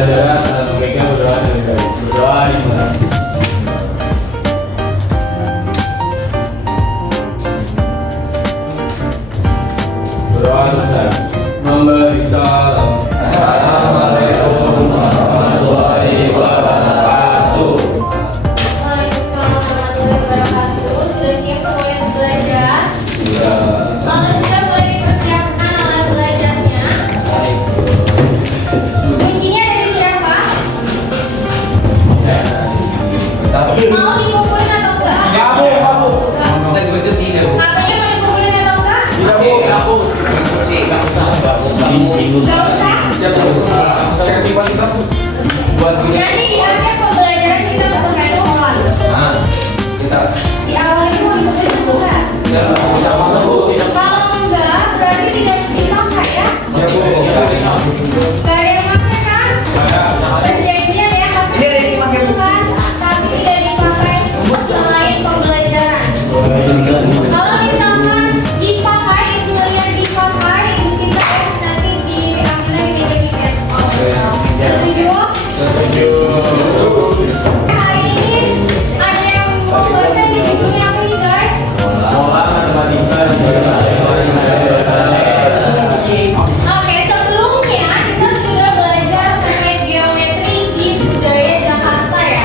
pembelajaran dan mereka berdoa dengan baik. Berdoa dimulai. Berdoa selesai. Memberi salam. Assalamualaikum warahmatullahi wabarakatuh. Waalaikumsalam warahmatullahi wabarakatuh. Sudah siap semuanya untuk belajar? Sudah. Kalau sudah boleh dipersiapkan alat belajarnya. Kuncinya dari siapa? Mau dikumpulin atau enggak? Kamu. Katanya mau dikumpulin atau enggak? Enggak usah. Jadi di akhir pembelajaran kita butuh handphone. Di awal itu mau dikumpulin atau enggak? Kalau enggak, berarti tidak dipakai ya. Gak ada yang pakai kan? Perjanjian ya, tapi bukan, tapi tidak dipakai selain pembelajaran. Kalau misalkan dipakai, itu yang dipakai di sini ya, nanti di WA kita di tiket. Setuju? Hari ini ada yang mau baca di bukunya apa nih guys? Oke, sebelumnya kita sudah belajar terkait geometri di budaya Jakarta ya.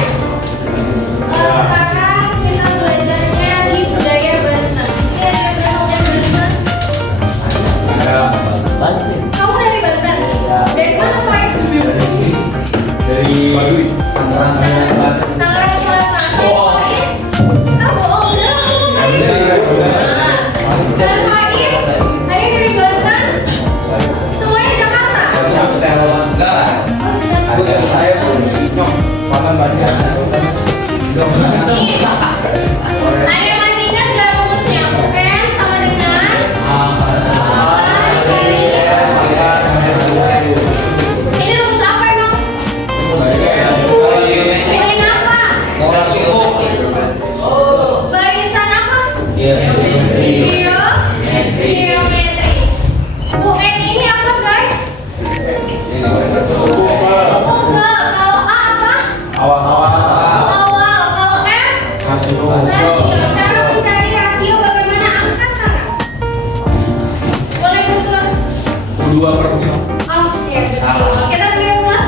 Sekarang kita belajarnya di budaya Banten. Di sini ada yang berasal dari Banten? Kamu dari Banten? Dari mana Pak? Dari Baduy. Tangerang Selatan. Faiz? Ah bohong, beneran kamu Faiz? Dan Faiz? Ayo dari Banten? Semuanya Jakarta? Oh, Nih, ada yang masih ingat gak rumusnya? UN sama dengan ini rumus apa emang? UN apa? Barisan apa? Geometri. UN ini apa guys? Suku ke. Kalau A apa? Awal-awal. Awal. Kalau M? Rasio. Cara mencari rasio bagaimana angkatan? Boleh tutur? 2/1. Oke. Kita beri kelas.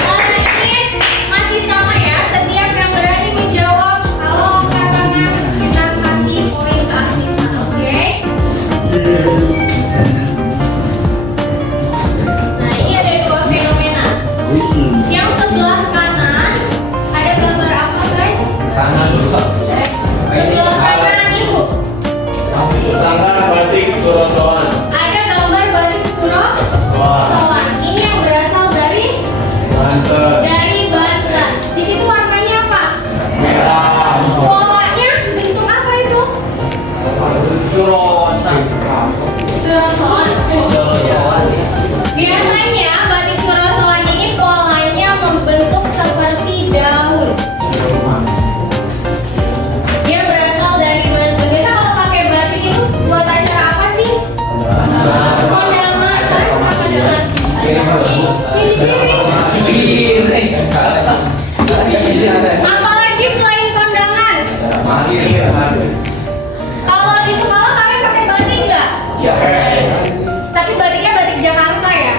Nah, ini masih sama ya. Setiap yang berani menjawab kalau katanya kita kasih poin ke admin sana, oke? Nah, ini ada dua fenomena. Yang sebelah kanan ada gambar apa guys? Sebelah kanan ibu. Sanggar batik Surosoan. Ada gambar batik Surosoan. Ini yang berasal dari Banten. Banten. Di situ warnanya apa? Merah. Polanya bentuk apa itu? Surosoan. Surosoan. Biasanya batik Surosoan ini polanya membentuk seperti daun. Dia berasal dari Banten. Biasa kalau pakai batik itu buat acara apa sih? Kondangan kan? Kondangan. Apalagi selain kondangan? Kalau di sekolah kalian pakai batik nggak? Tapi batiknya batik Jakarta ya?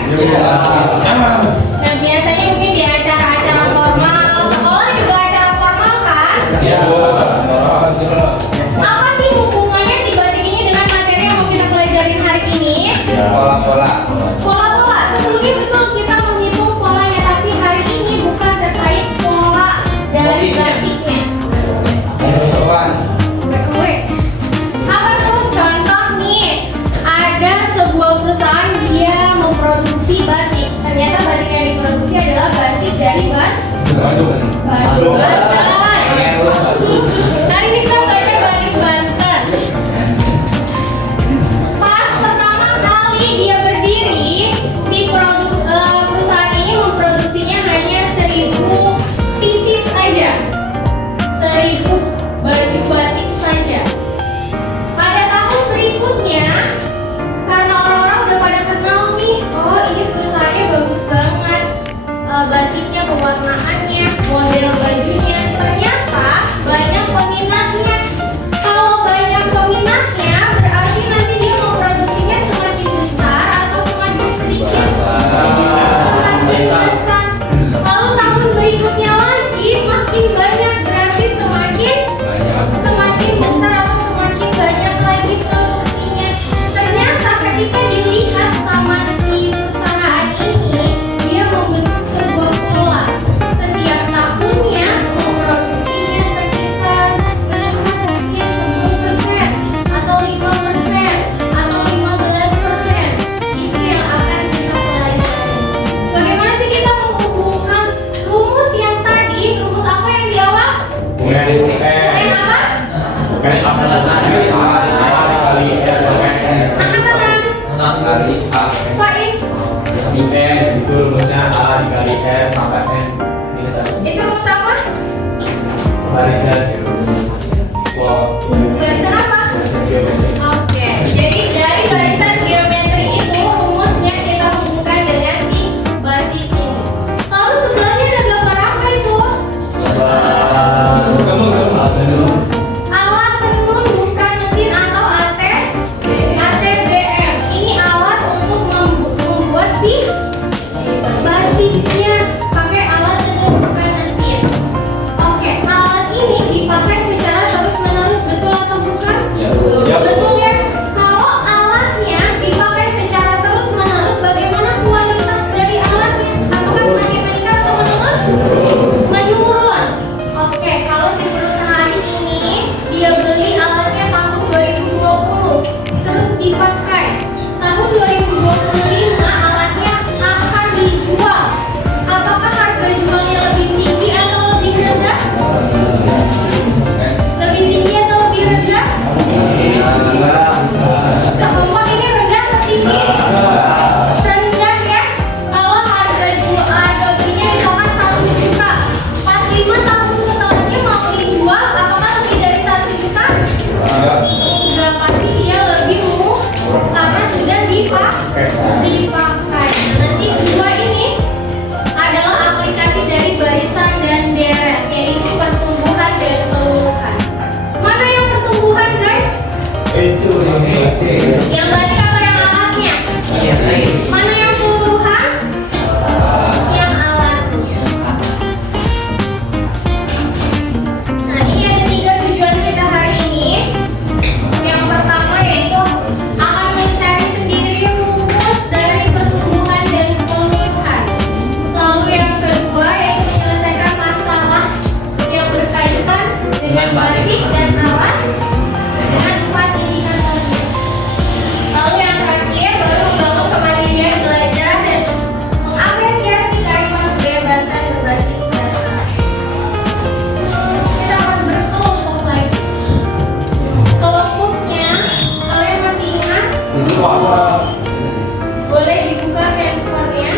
Nah biasanya mungkin di acara-acara formal, sekolah juga acara formal kan? Apa sih hubungannya si batik ini dengan materi yang mau kita pelajarin hari ini? Pola. Sebelumnya betul kita menghitung polanya, tapi hari ini bukan terkait pola dari batiknya. Apa tuh? Contoh nih, ada sebuah perusahaan dia memproduksi batik. Ternyata batik yang diproduksi adalah batik dari Banten. Hari ini kita belajar batik Banten. Pas pertama kali dia berdiri, si perusahaan ini memproduksinya hanya 1000 pieces aja. 1000 baju batik saja. Pada tahun berikutnya, karena orang-orang udah pada kenal nih Kali A. What is? IN itu rumusnya A dikali N tambah N minus 1. Itu rumus apa? Barisan Barisan apa? geometri. Oke, jadi dari barisan geometri itu rumusnya kita hubungkan dengan si batik ini. Lalu sebelahnya ada gambar apa itu? Alat tenun bukan mesin atau ATBM. Ini alat untuk membuat si batiknya pakai alat tenun bukan mesin. Oke, alat ini dipakai secara terus-menerus, betul atau bukan? Betul ya. Kalau alatnya dipakai secara terus-menerus, bagaimana kualitas dari alatnya? Apakah semakin meningkat atau menurun? Menurun. Oke, kalau si perusahaan ini dia beli alatnya tahun 2020, terus dipakai tahun 2025 alatnya akan dijual. Apakah harga jualnya lebih tinggi atau lebih rendah? Lebih tinggi atau lebih rendah? Kelompok ini rendah atau tinggi? Rendah ya. Kalau harga belinya misalkan 1 juta, pas 5 tahun setelahnya mau dijual, apakah lebih dari 1 juta? Enggak, pasti dia lebih murah karena sudah dipakai. Nanti kedua ini adalah aplikasi dari barisan dan deret, yaitu pertumbuhan dan peluluhan. Mana yang pertumbuhan, guys? Yang tadi apa yang alatnya? Mana yang peluluhan? Yang alatnya. Nah, ini ada 3 tujuan kita hari ini. Yang pertama yaitu akan mencari sendiri rumus dari pertumbuhan dan pemulihan. Lalu yang kedua yaitu menyelesaikan masalah yang berkaitan dengan batik dan alat dengan 4 indikatornya. Lalu yang terakhir baru membangun kemandirian belajar dan mengapresiasi kearifan kebebasan berbasis data. Kita akan berkelompok lagi. Kelompoknya, kalian masih ingat? Boleh dibuka handphonenya.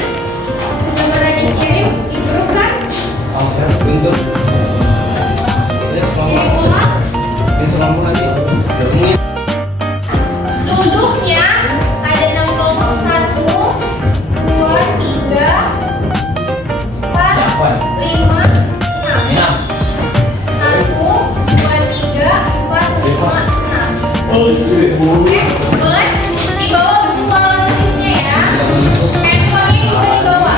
Sudah pernah dikirim di grup kan? Kirim ulang. Duduknya ada 6 kelompok. 1, 2, 3, 4, 5, 6. 1, 2, 3, 4, 5, 6. Oke, boleh dibawa buku kolom tulisnya ya. Handphonenya juga dibawa.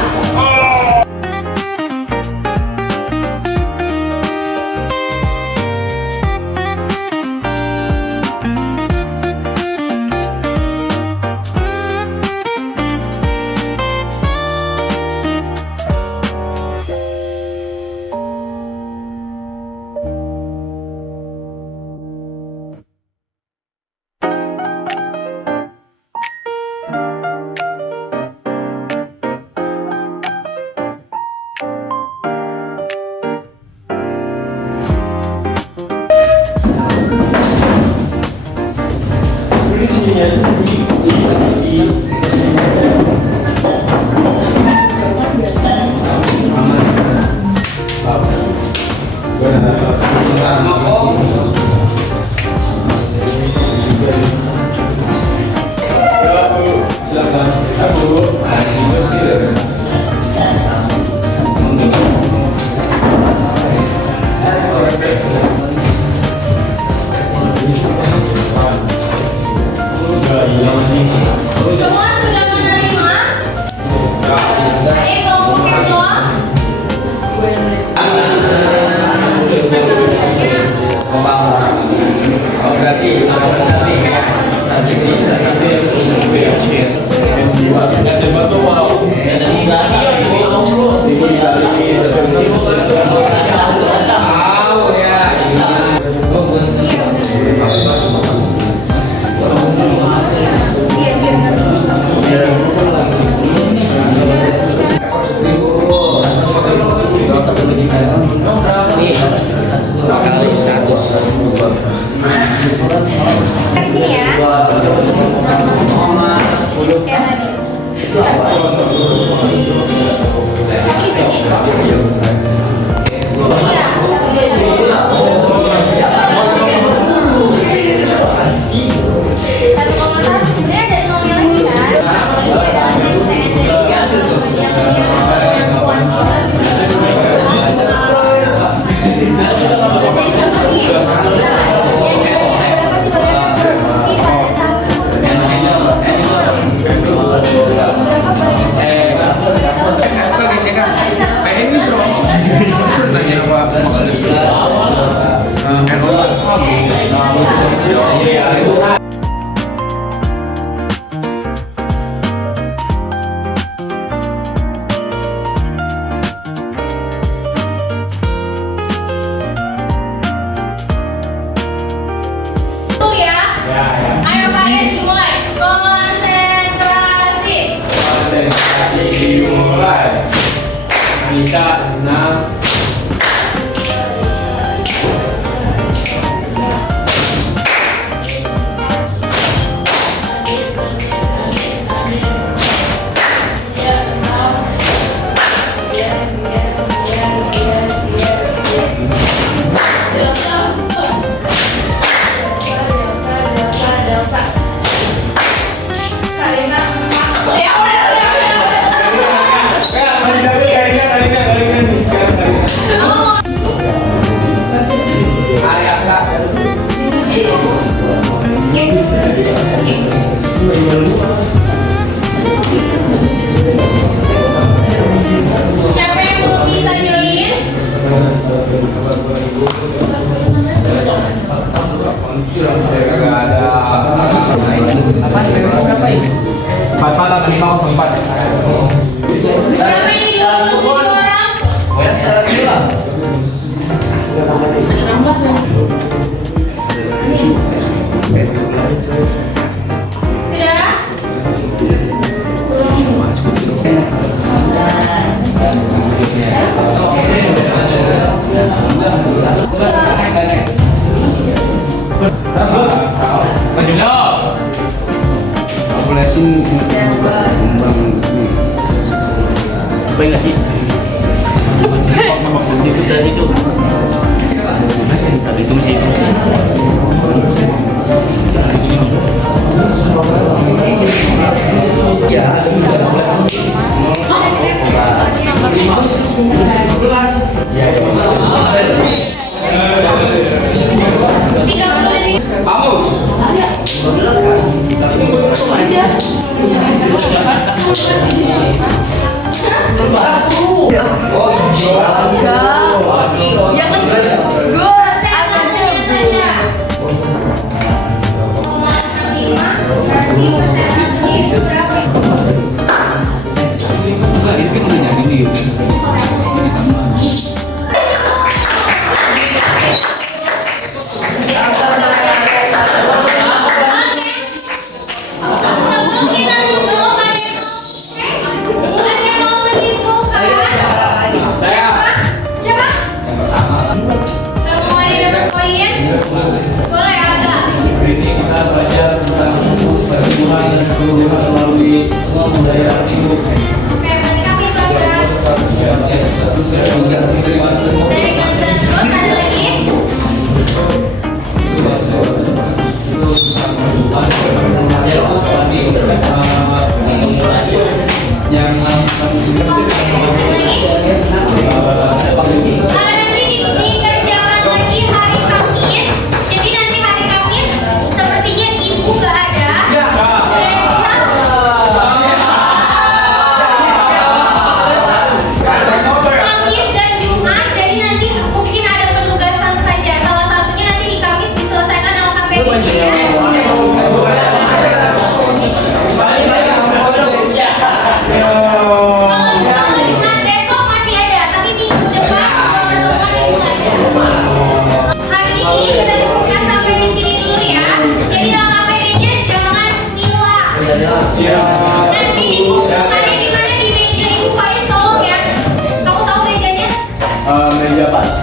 Semua sudah menerima? Ayo kelompok yang belum? Berarti kali 100. Di sini ya. Kayak tadi. Di sini. Iya. Ayo Pak Yes, dimulai. Konsentrasi. Konsentrasi dimulai. Anissa, Nina. Siapa yang belum bisa join? Siapa yang di 27 orang? Sudah? Populasi kembang apa enggak sih? Itu tadi itu. Tadi itu masih ya, 30 menit. Ya kan gue Konsentrasinya saja. Nomor 5, berarti konsentrasinya itu berapa? enggak, ini kan udah jadi nih. Sebelum kita tutup, ada yang mau menyimpulkan? Siapa? Siapa? Gak mau ada yang dapat poin? Boleh ada. Ini kita belajar tentang pertumbuhan dan pertumbuhan melalui budaya hidup. Oke, berarti kami belajar dari gantian terus ada lagi. Yang Ada lagi? Nanti dikerjakan lagi hari Kamis. Jadi nanti hari Kamis sepertinya ibu gak ada. Kamis dan Jumat. Jadi nanti mungkin ada penugasan saja. Salah satunya nanti di Kamis diselesaikan sama KPD ya. Kalau Jumat besok masih ada, tapi minggu depan pertemuan itu nggak ada. Hari ini kita cukupkan sampai di sini dulu ya. Jadi dalam KPD-nya jangan nila. Nanti dikumpulkannya di mana di meja ibu Faiz tolong ya. Kamu tahu mejanya? meja pas.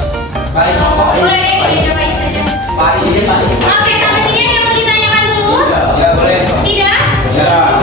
Paris apa? Boleh deh, kita cobain saja. Paris. Oke, sampai sini ada yang mau ditanyakan dulu? Ya boleh. Tidak? Ya.